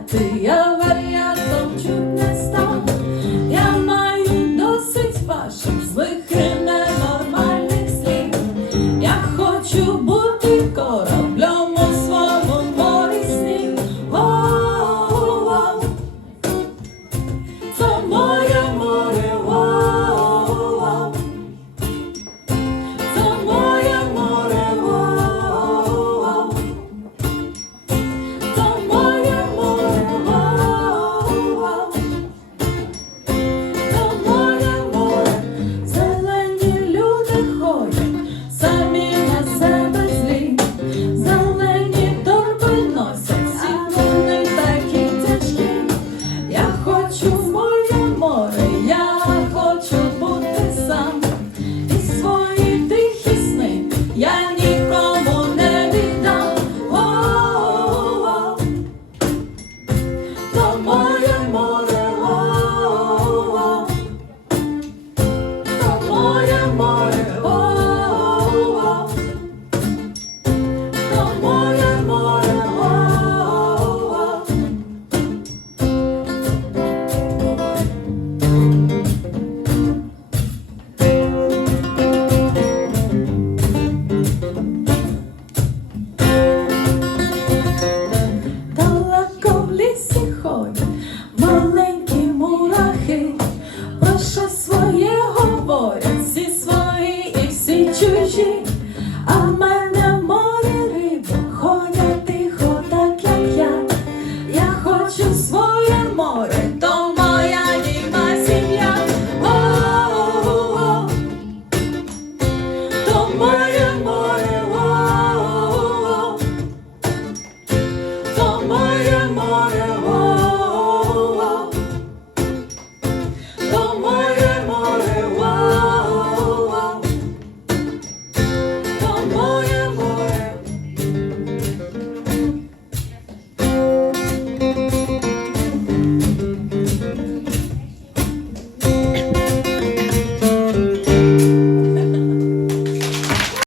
варіати, я варіатом чуть не став, я мою досить важко.